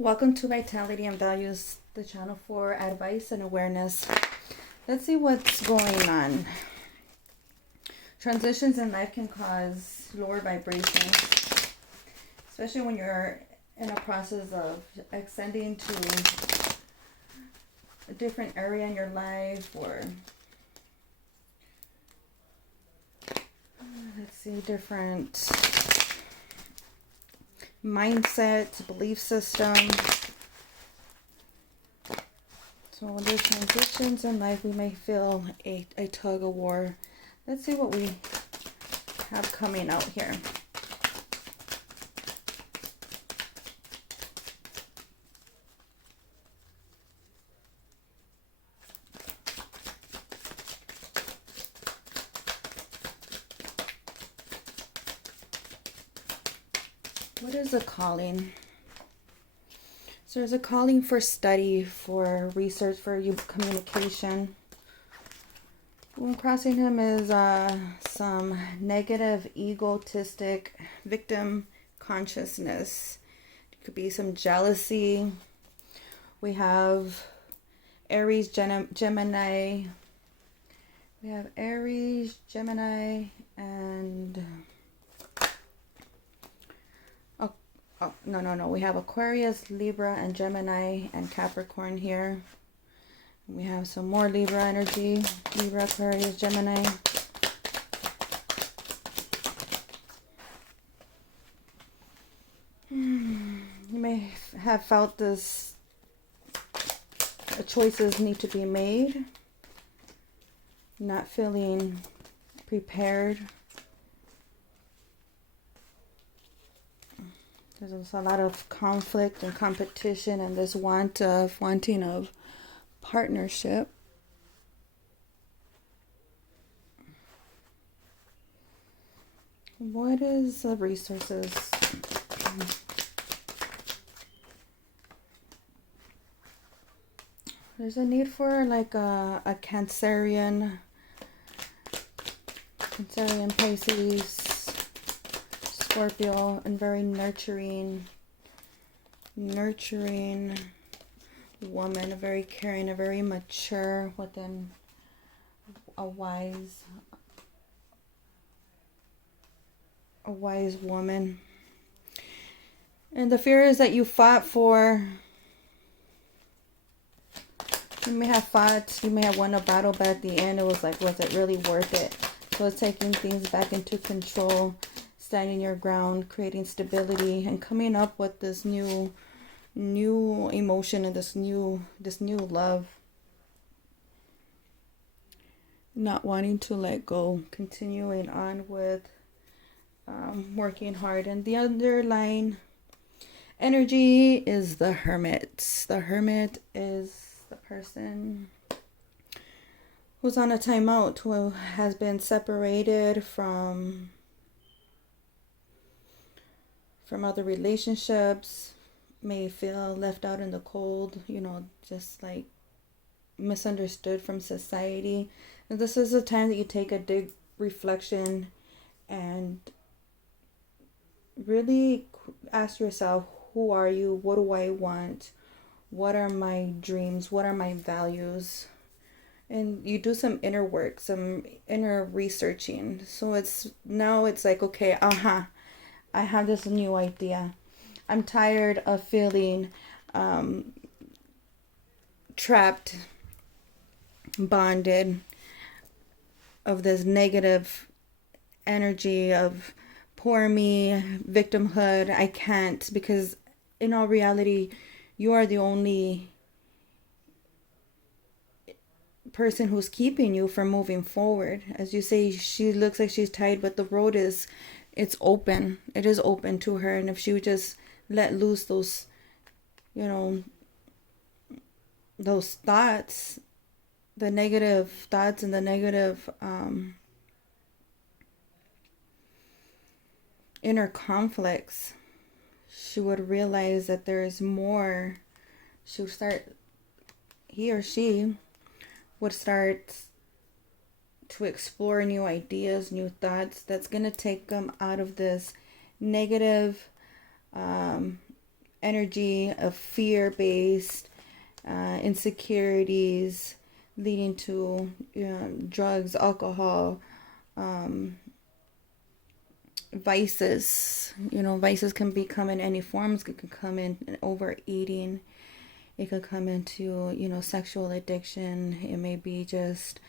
Welcome to Vitality and Values, the channel for advice and awareness. Let's see what's going on. Transitions in life can cause lower vibrations, especially when you're in a process of ascending to a different area in your life, or let's see, different mindset, belief system. So when there's transitions in life, we may feel a tug of war. Let's see what we have coming out here. What is a calling? So there's a calling for study, for research, for you communication. When crossing him is some negative, egotistic, victim consciousness. It could be some jealousy. We have Aries, Gemini. We have Aries, Gemini, and no. We have Aquarius, Libra, and Gemini, and Capricorn here. We have some more Libra energy. Libra, Aquarius, Gemini. You may have felt this. Choices need to be made. Not feeling prepared. There's a lot of conflict and competition and this wanting of partnership. What is the resources? There's a need for like a Cancerian Pisces, Scorpio, and very nurturing woman, a very caring, a very mature, within a wise woman. And the fear is that you fought for. You may have won a battle, but at the end it was like, was it really worth it? So it's taking things back into control, standing your ground, creating stability, and coming up with this new emotion and this new love. Not wanting to let go, continuing on with working hard. And the underlying energy is the Hermit. The Hermit is the person who's on a timeout, who has been separated from other relationships, may feel left out in the cold, just like misunderstood from society. And this is a time that you take a deep reflection and really ask yourself, who are you? What do I want? What are my dreams? What are my values? And you do some inner work, some inner researching. So it's like, okay, I have this new idea. I'm tired of feeling trapped, bonded, of this negative energy of poor me, victimhood. I can't, because in all reality, you are the only person who's keeping you from moving forward. As you say, she looks like she's tired, but the road it's open. It is open to her. And if she would just let loose those, those thoughts, the negative thoughts and the negative inner conflicts, she would realize that there is more. She would start, he or she would start to explore new ideas, new thoughts that's going to take them out of this negative energy of fear-based insecurities, leading to drugs, alcohol, vices. Vices can become in any forms. It can come in overeating. It could come into, sexual addiction. It may be just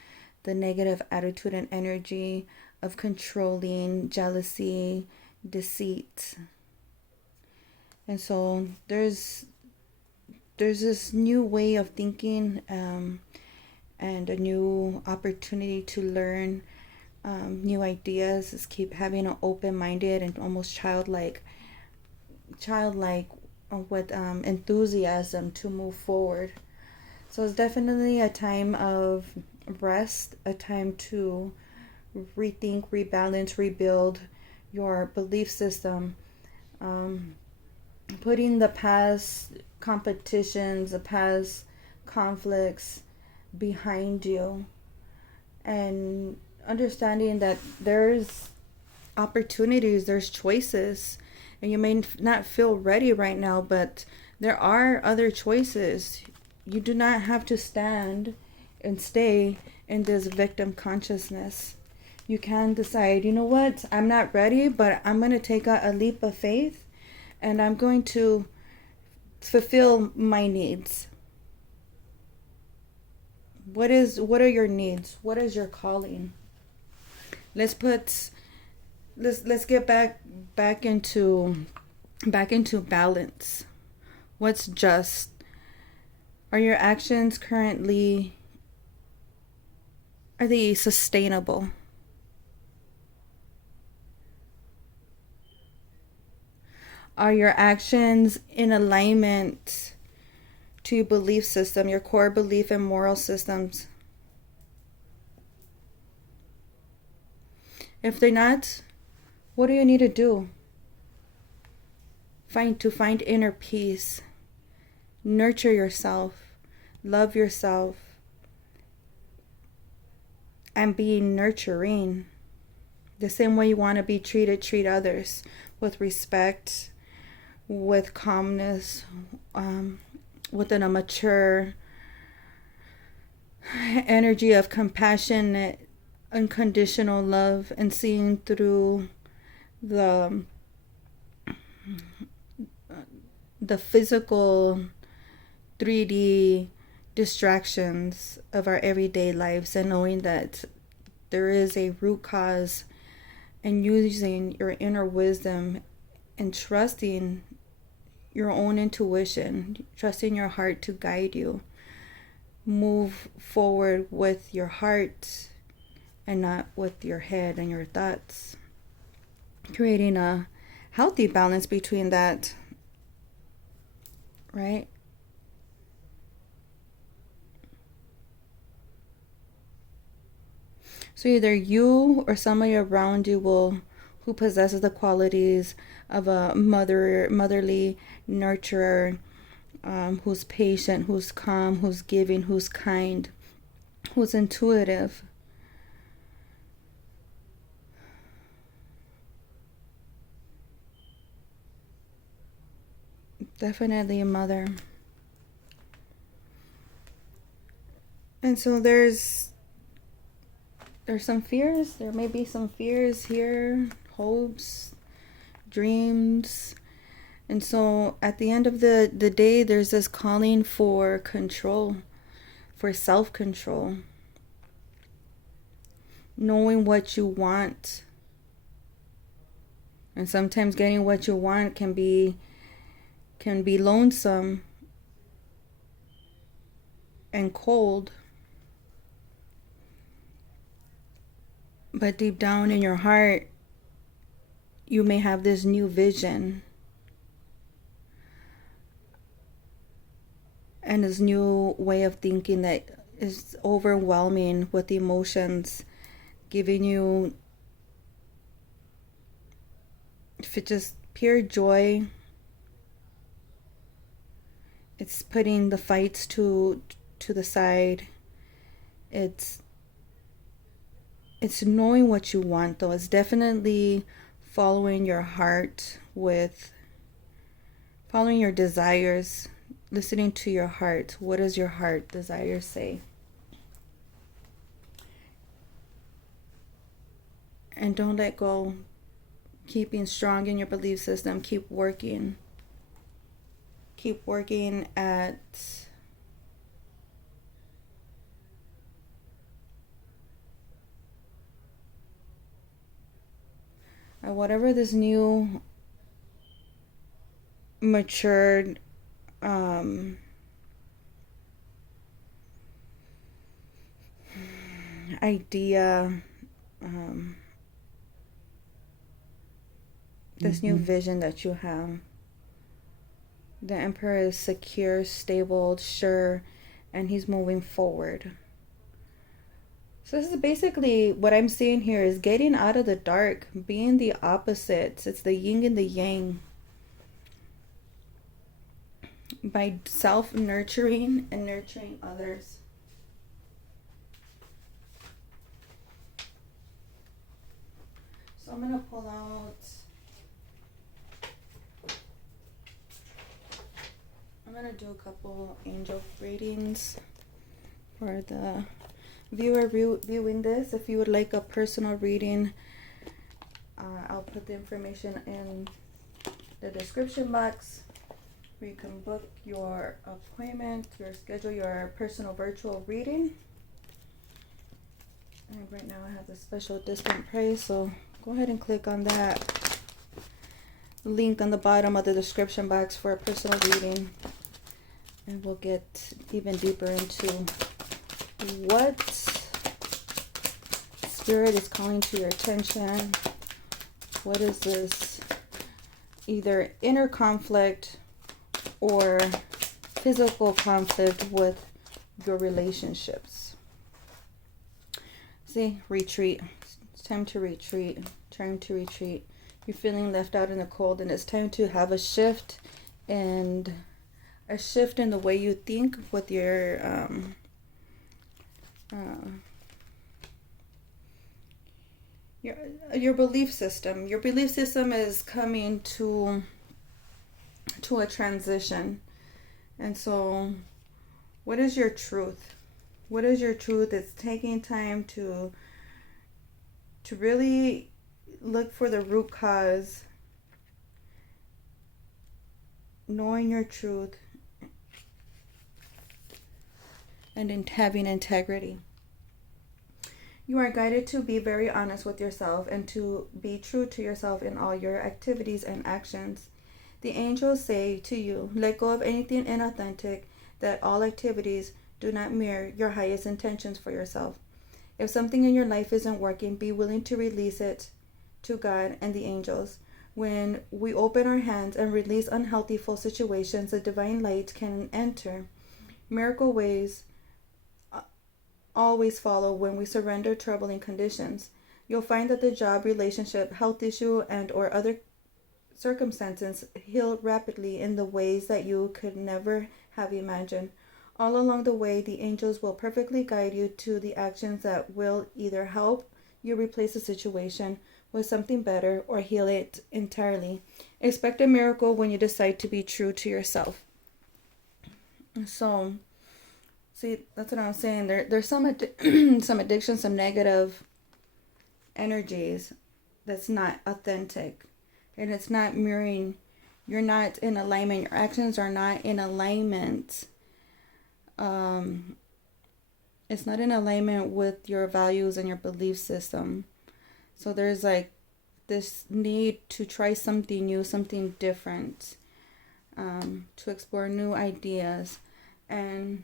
the negative attitude and energy of controlling, jealousy, deceit. And so there's this new way of thinking, and a new opportunity to learn new ideas. Is keep having an open-minded and almost childlike with enthusiasm to move forward. So it's definitely a time of rest, a time to rethink, rebalance, rebuild your belief system, putting the past competitions, the past conflicts behind you, and understanding that there's opportunities, there's choices, and you may not feel ready right now, but there are other choices. You do not have to stand and stay in this victim consciousness. You can decide, you know what, I'm not ready, but I'm going to take a leap of faith, and I'm going to fulfill my needs. What are your needs? What is your calling? Let's get back into balance. What's just? Are your actions currently, are they sustainable? Are your actions in alignment to your belief system, your core belief and moral systems? If they're not, what do you need to do? Find inner peace. Nurture yourself. Love yourself. And be nurturing. The same way you want to be treated, treat others with respect, with calmness, within a mature energy of compassion, unconditional love, and seeing through the physical 3D distractions of our everyday lives, and knowing that there is a root cause, and using your inner wisdom and trusting your own intuition, trusting your heart to guide you. Move forward with your heart and not with your head and your thoughts. Creating a healthy balance between that, right? So either you or somebody around you who possesses the qualities of a motherly nurturer, who's patient, who's calm, who's giving, who's kind, who's intuitive. Definitely a mother. And so there's some fears. There may be some fears here, hopes, dreams. And so at the end of the day, there's this calling for control, for self-control. Knowing what you want. And sometimes getting what you want can be lonesome and cold. But deep down in your heart, you may have this new vision and this new way of thinking that is overwhelming with emotions, giving you just pure joy. It's putting the fights to the side. It's knowing what you want, though. It's definitely following your heart with following your desires, listening to your heart. What does your heart desire say? And don't let go. Keep being strong in your belief system. Keep working. Keep working at whatever this new matured idea, this new vision that you have. The Emperor is secure, stable, sure, and he's moving forward. So this is basically what I'm seeing here is getting out of the dark, being the opposites. It's the yin and the yang. By self-nurturing and nurturing others. So I'm going to pull out... I'm going to do a couple angel readings for the viewer viewing this. If you would like a personal reading, I'll put the information in the description box where you can book your appointment, schedule your personal virtual reading. And right now I have the special discount price, so go ahead and click on that link on the bottom of the description box for a personal reading. And we'll get even deeper into what Spirit is calling to your attention. What is this either inner conflict or physical conflict with your relationships? See, retreat. It's time to retreat. Time to retreat. You're feeling left out in the cold, and it's time to have a shift and a shift in the way you think with your belief system. Your belief system is coming to a transition. And so what is your truth? What is your truth? It's taking time to really look for the root cause, knowing your truth, and in having integrity. You are guided to be very honest with yourself and to be true to yourself in all your activities and actions. The angels say to you, let go of anything inauthentic, that all activities do not mirror your highest intentions for yourself. If something in your life isn't working, be willing to release it to God and the angels. When we open our hands and release unhealthy full situations, the divine light can enter. Miracle ways always follow when we surrender troubling conditions. You'll find that the job, relationship, health issue, and or other circumstances heal rapidly in the ways that you could never have imagined. All along the way, the angels will perfectly guide you to the actions that will either help you replace the situation with something better or heal it entirely. Expect a miracle when you decide to be true to yourself. So, see, that's what I'm saying. There's some addiction, some negative energies that's not authentic. And it's not mirroring. You're not in alignment. Your actions are not in alignment. It's not in alignment with your values and your belief system. So there's like this need to try something new, something different, to explore new ideas. And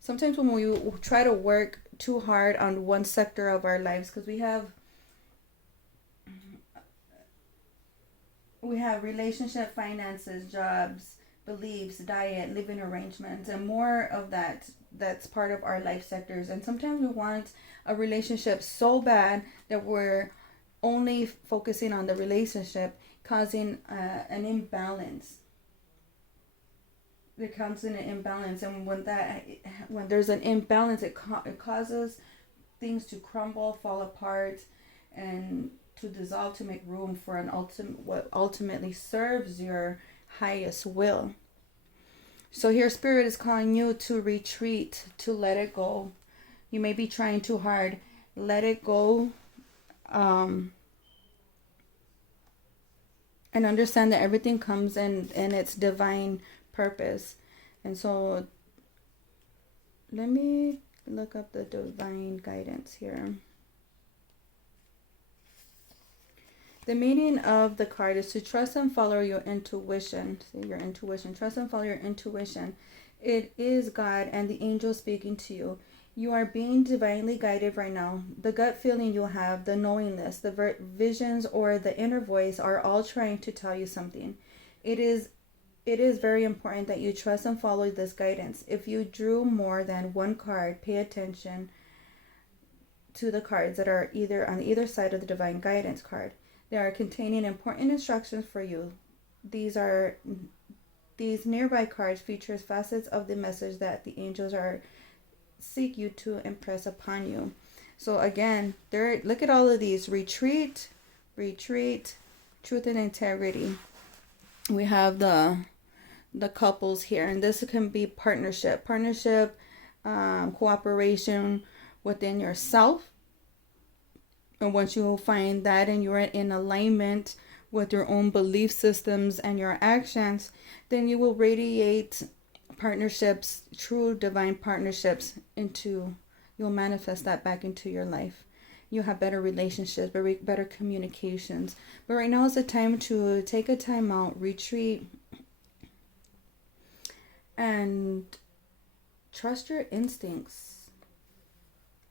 sometimes when we try to work too hard on one sector of our lives, because we have relationship, finances, jobs, beliefs, diet, living arrangements, and more of that's part of our life sectors. And sometimes we want a relationship so bad that we're only focusing on the relationship, causing an imbalance. It comes in an imbalance, and when there's an imbalance, it causes things to crumble, fall apart, and to dissolve, to make room for what ultimately serves your highest will. So here Spirit is calling you to retreat, to let it go. You may be trying too hard. Let it go. And understand that everything comes in its divine purpose. And so let me look up the divine guidance here. The meaning of the card is to trust and follow your intuition. See, your intuition. Trust and follow your intuition. It is God and the angel speaking to you. You are being divinely guided right now. The gut feeling you have, the knowingness, the visions, or the inner voice are all trying to tell you something. It is very important that you trust and follow this guidance. If you drew more than one card, pay attention to the cards that are either on either side of the divine guidance card. They are containing important instructions for you. These nearby cards features facets of the message that the angels are seek you to impress upon you. So again, look at all of these. Retreat, truth and integrity. We have the couples here, and this can be partnership, cooperation within yourself. And once you find that and you're in alignment with your own belief systems and your actions, then you will radiate partnerships, true divine partnerships you'll manifest that back into your life. You'll have better relationships, better communications. But right now is the time to take a time out, retreat, and trust your instincts.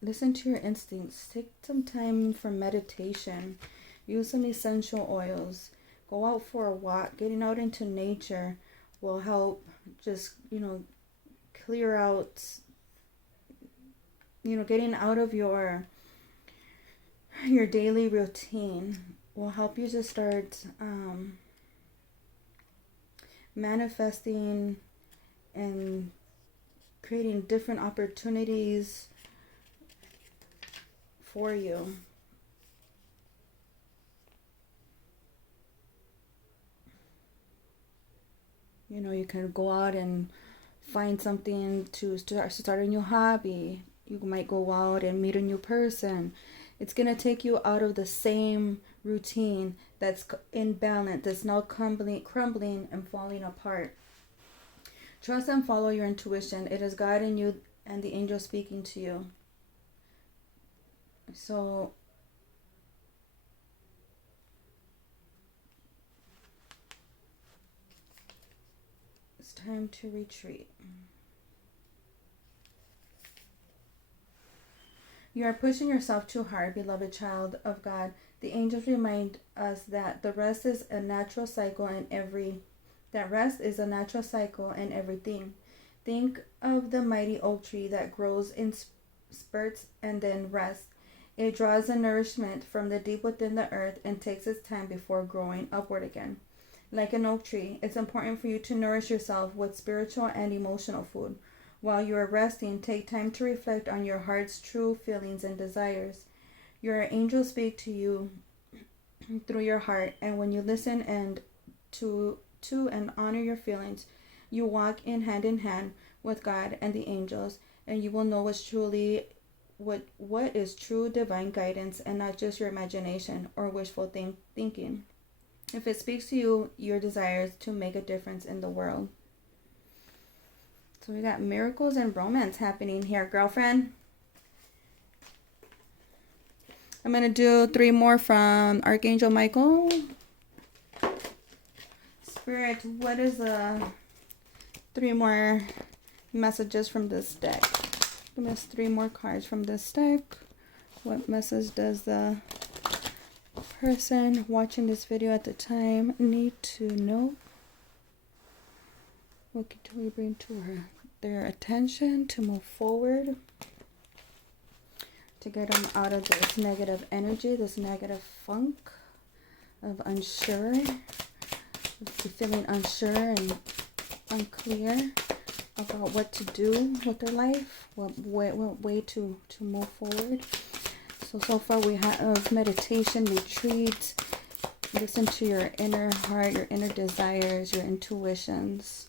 Listen to your instincts. Take some time for meditation. Use some essential oils. Go out for a walk. Getting out into nature will help just, clear out, getting out of your daily routine will help you to start manifesting and creating different opportunities for you. You can go out and find something to start a new hobby. You might go out and meet a new person. It's going to take you out of the same routine that's imbalanced, that's now crumbling and falling apart. Trust and follow your intuition. It is God in you and the angel speaking to you. So it's time to retreat. You are pushing yourself too hard, beloved child of God. The angels remind us that rest is a natural cycle in everything. Think of the mighty oak tree that grows in spurts and then rests. It draws the nourishment from the deep within the earth and takes its time before growing upward again. Like an oak tree, it's important for you to nourish yourself with spiritual and emotional food. While you are resting, take time to reflect on your heart's true feelings and desires. Your angels speak to you through your heart, and when you listen and to and honor your feelings, you walk in hand with God and the angels, and you will know what is true divine guidance and not just your imagination or wishful thinking. If it speaks to you, your desires to make a difference in the world. So we got miracles and romance happening here, girlfriend. I'm going to do 3 more from Archangel Michael. Spirit, what is the 3 more messages from this deck? Give us 3 more cards from this deck. What message does the person watching this video at the time need to know? What can we bring to their attention to move forward? To get them out of this negative energy, this negative funk of unsure. Feeling unsure and unclear about what to do with their life, what way to move forward. So far we have meditation, retreat, Listen to your inner heart, your inner desires, your intuitions.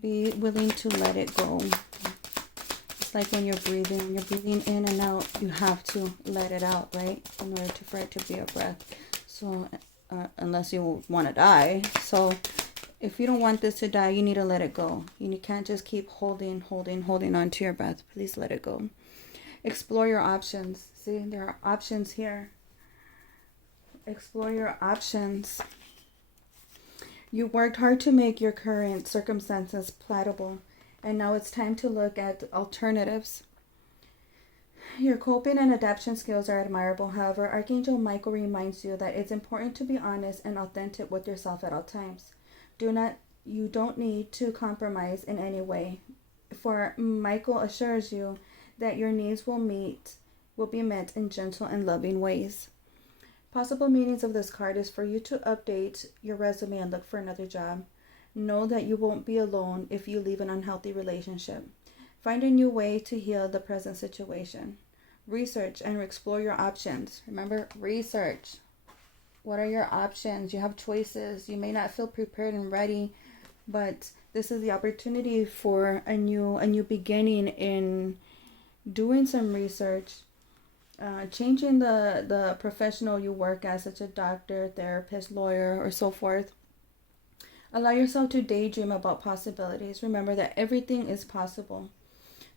Be willing to let it go. It's like when you're breathing in and out, you have to let it out, right? In order for it to be a breath. So, unless you want to die. So, if you don't want this to die, you need to let it go. You can't just keep holding on to your breath. Please let it go. Explore your options. See, there are options here. Explore your options. You worked hard to make your current circumstances palatable, and now it's time to look at alternatives. Your coping and adaptation skills are admirable. However, Archangel Michael reminds you that it's important to be honest and authentic with yourself at all times. You don't need to compromise in any way, for Michael assures you that your needs will be met in gentle and loving ways. Possible meanings of this card is for you to update your resume and look for another job. Know that you won't be alone if you leave an unhealthy relationship. Find a new way to heal the present situation. Research and explore your options. Remember, research. What are your options? You have choices. You may not feel prepared and ready, but this is the opportunity for a new beginning in doing some research. Changing the professional you work as, such a doctor, therapist, lawyer, or so forth. Allow yourself to daydream about possibilities. Remember that everything is possible.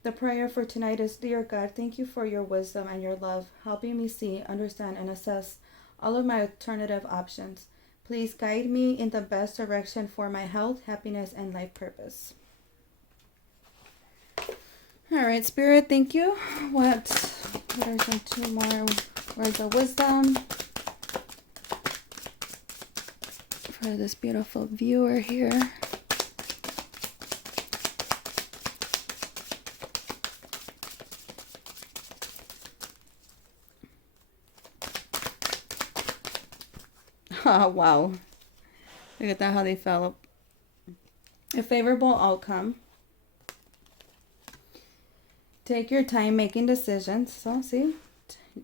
The prayer for tonight is, Dear God, thank you for your wisdom and your love, helping me see, understand, and assess all of my alternative options. Please guide me in the best direction for my health, happiness, and life purpose. All right, Spirit, thank you. What are some two more words of wisdom for this beautiful viewer here? Oh, wow. Look at that, how they fell. A favorable outcome. Take your time making decisions. So, see,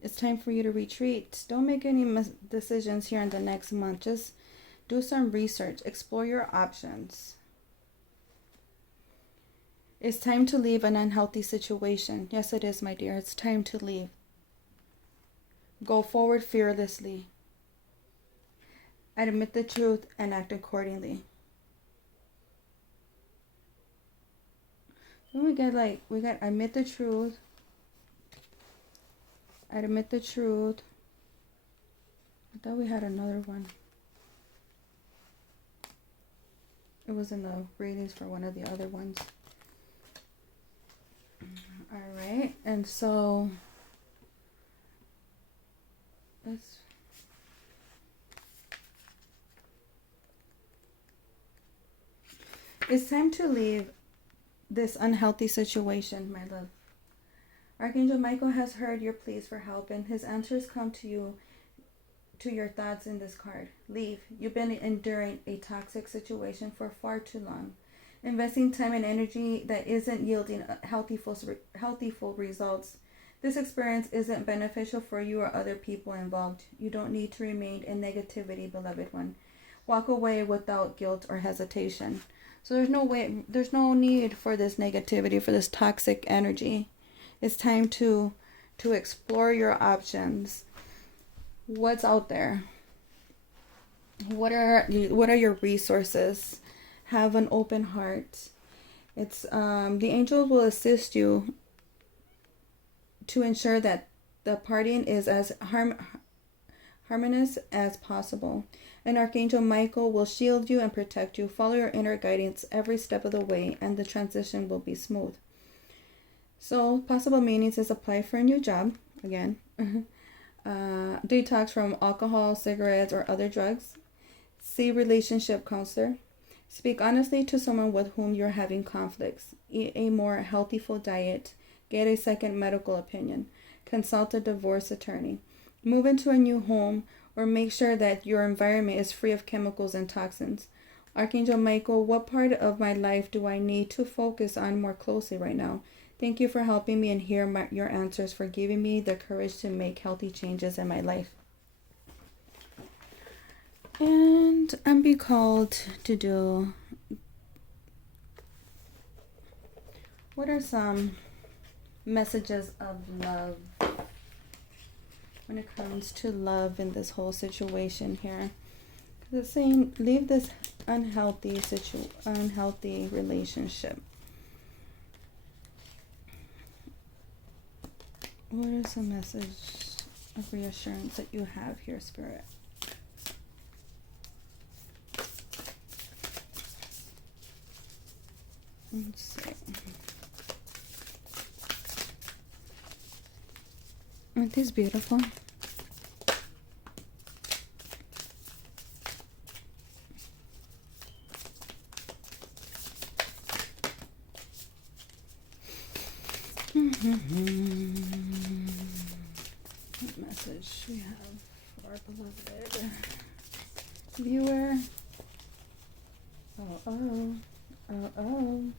it's time for you to retreat. Don't make any decisions here in the next month. Just do some research. Explore your options. It's time to leave an unhealthy situation. Yes, it is, my dear. It's time to leave. Go forward fearlessly. Admit the truth and act accordingly. We got admit the truth. Admit the truth. I thought we had another one. It was in the readings for one of the other ones. All right, and so it's time to leave this unhealthy situation, my love. Archangel Michael has heard your pleas for help, and his answers come to you, to your thoughts in this card. Leave. You've been enduring a toxic situation for far too long, investing time and energy that isn't yielding healthful results. This experience isn't beneficial for you or other people involved. You don't need to remain in negativity, beloved one. Walk away without guilt or hesitation. So there's no need for this negativity, for this toxic energy. It's time to explore your options. What's out there? What are your resources? Have an open heart. It's the angels will assist you to ensure that the parting is as harmonious as possible. And Archangel Michael will shield you and protect you. Follow your inner guidance every step of the way, and the transition will be smooth. So, possible meanings is apply for a new job, again. Detox from alcohol, cigarettes, or other drugs. See relationship counselor. Speak honestly to someone with whom you're having conflicts. Eat a more healthful diet. Get a second medical opinion. Consult a divorce attorney. Move into a new home, or make sure that your environment is free of chemicals and toxins. Archangel Michael, what part of my life do I need to focus on more closely right now? Thank you for helping me and hear your answers, for giving me the courage to make healthy changes in my life. And I'm be called to do, what are some messages of love when it comes to love in this whole situation here? It's saying leave this unhealthy relationship. What is the message of reassurance that you have here, Spirit? Let's see. Aren't these beautiful? What message we have for our beloved viewer? Oh.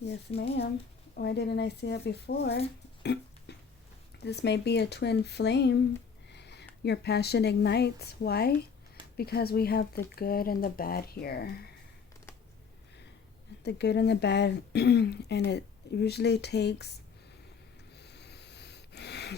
Yes, ma'am. Why didn't I see it before? This may be a twin flame. Your passion ignites. Why? Because we have the good and the bad here. The good and the bad. And it usually takes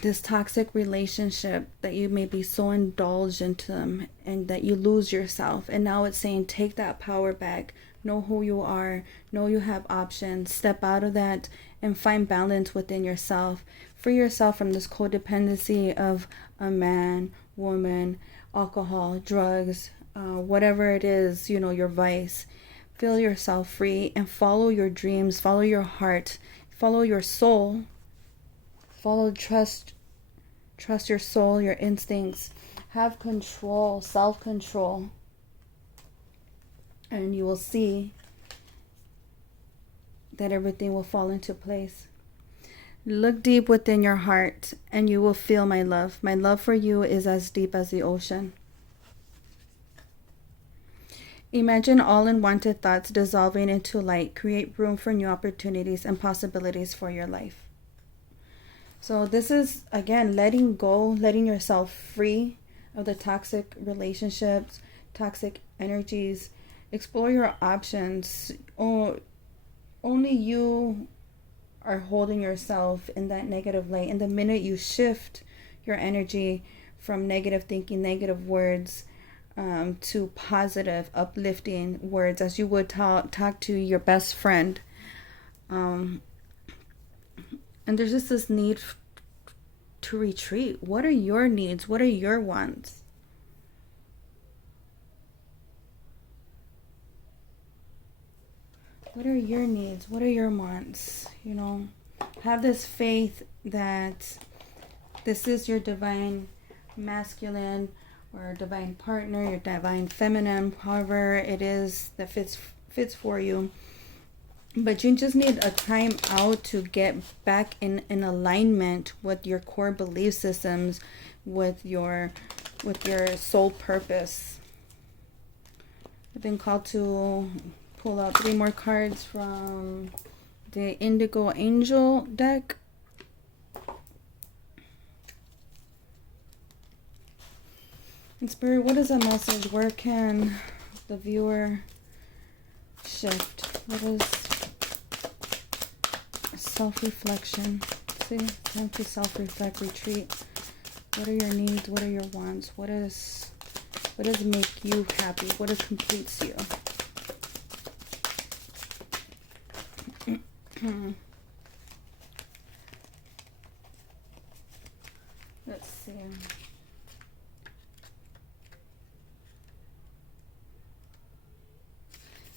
this toxic relationship that you may be so indulged into them and that you lose yourself. And now it's saying take that power back. Know who you are. Know you have options. Step out of that and find balance within yourself. Free yourself from this codependency of a man, woman, alcohol, drugs, whatever it is, your vice. Feel yourself free and follow your dreams. Follow your heart. Follow your soul. Trust your soul, your instincts. Have control, self-control. And you will see that everything will fall into place. Look deep within your heart and you will feel my love. My love for you is as deep as the ocean. Imagine all unwanted thoughts dissolving into light. Create room for new opportunities and possibilities for your life. So this is, again, letting go, letting yourself free of the toxic relationships, toxic energies. Explore your options. Only you are holding yourself in that negative light. And the minute you shift your energy from negative thinking, negative words, to positive, uplifting words, as you would talk to your best friend. And there's just this need to retreat. What are your needs? What are your wants? What are your needs? What are your wants? Have this faith that this is your divine masculine or divine partner, your divine feminine, however it is that fits for you. But you just need a time out to get back in alignment with your core belief systems, with your soul purpose. I've been called to pull out 3 more cards from the Indigo Angel deck. And Spirit, what is a message? Where can the viewer shift? What is self-reflection? See, time to self-reflect, retreat. What are your needs? What are your wants? What does make you happy? What completes you? Let's see.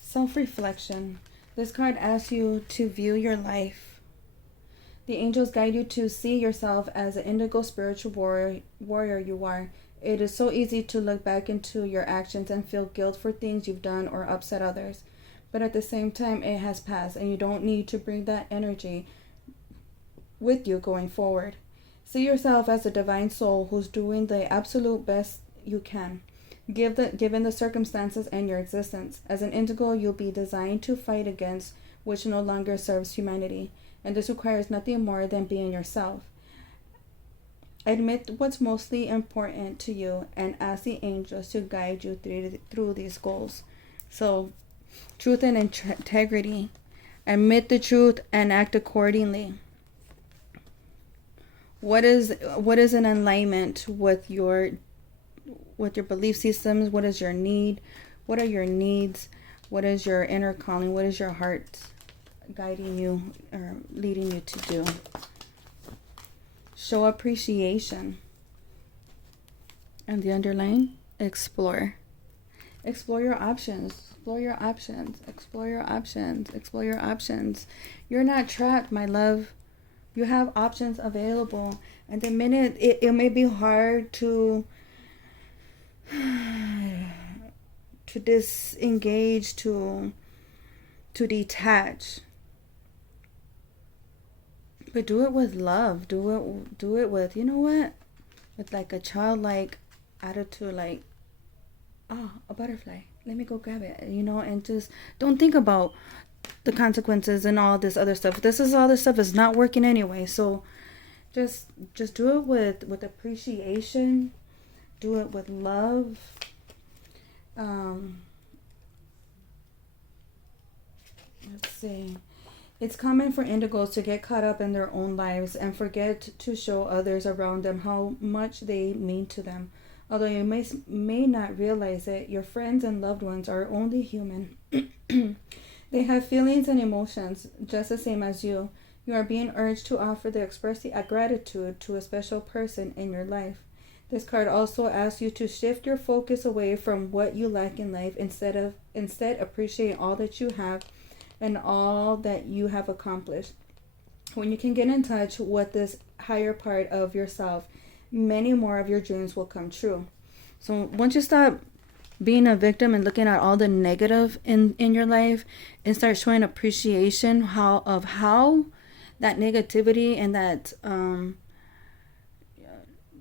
Self-reflection. This card asks you to view your life. The angels guide you to see yourself as an indigo spiritual warrior you are. It is so easy to look back into your actions and feel guilt for things you've done or upset others. But at the same time, it has passed and you don't need to bring that energy with you going forward. See yourself as a divine soul who's doing the absolute best you can, given the circumstances and your existence. As an indigo, you'll be designed to fight against which no longer serves humanity. And this requires nothing more than being yourself. Admit what's mostly important to you and ask the angels to guide you through these goals. So, truth and integrity. Admit the truth and act accordingly. What is in alignment with your belief systems? What is your need? What are your needs? What is your inner calling? What is your heart guiding you or leading you to do? Show appreciation. And the underline, explore. Explore your options. Explore your options. Explore your options. Explore your options. You're not trapped, my love. You have options available. And the minute it may be hard to disengage, to detach. But do it with love. Do it with, you know what? With like a childlike attitude, like, oh, a butterfly. Let me go grab it, and just don't think about the consequences and all this other stuff. All this stuff is not working anyway. So just do it with appreciation. Do it with love. Let's see. It's common for indigos to get caught up in their own lives and forget to show others around them how much they mean to them. Although you may not realize it, your friends and loved ones are only human. They have feelings and emotions just the same as you. You are being urged to offer the express gratitude to a special person in your life. This card also asks you to shift your focus away from what you lack in life, instead appreciate all that you have and all that you have accomplished. When you can get in touch with this higher part of yourself, many more of your dreams will come true. So once you stop being a victim and looking at all the negative in your life and start showing appreciation how that negativity and that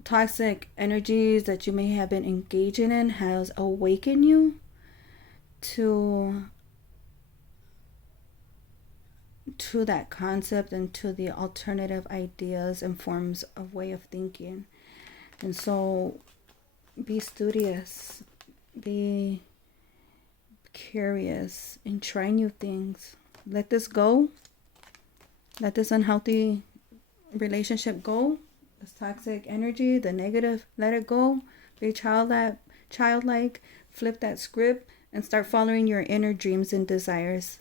toxic energies that you may have been engaging in has awakened you to that concept and to the alternative ideas and forms of way of thinking. And so be studious, be curious, and try new things. Let this go. Let this unhealthy relationship go. This toxic energy, the negative, let it go. Be childlike, flip that script, and start following your inner dreams and desires.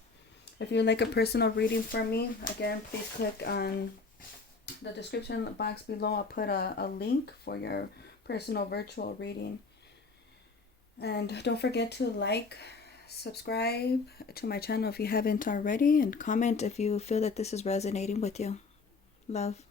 If you'd like a personal reading from me, again, please click on the description box below. I'll put a link for your personal virtual reading. And don't forget to like, subscribe to my channel if you haven't already, and comment if you feel that this is resonating with you. Love.